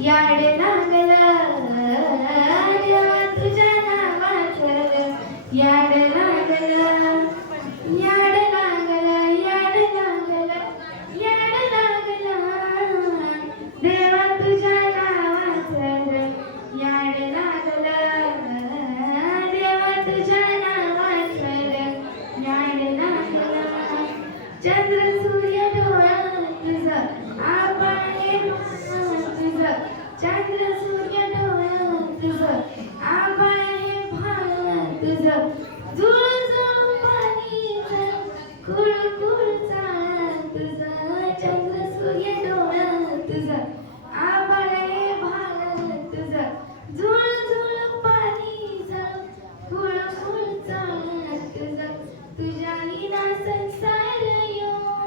याड लागलं देवा तुझ्या नावाचं याड लागलं याड लागलं याड लागलं याड लागलं देवा तुझ्या नावाचं याड लागलं देवा तुझ्या नावाचं याड लागलं चंद्र सूर्य डोळ्यात तुझं आबाळे तुझं चंद्र सूर्य डोळ्यात तुझं आबाळे भाळ तुझं जुळ जुळ पाणीचं कुळ कुळ चाळ तुझं चंद्र सूर्य डोळ्यात तुझं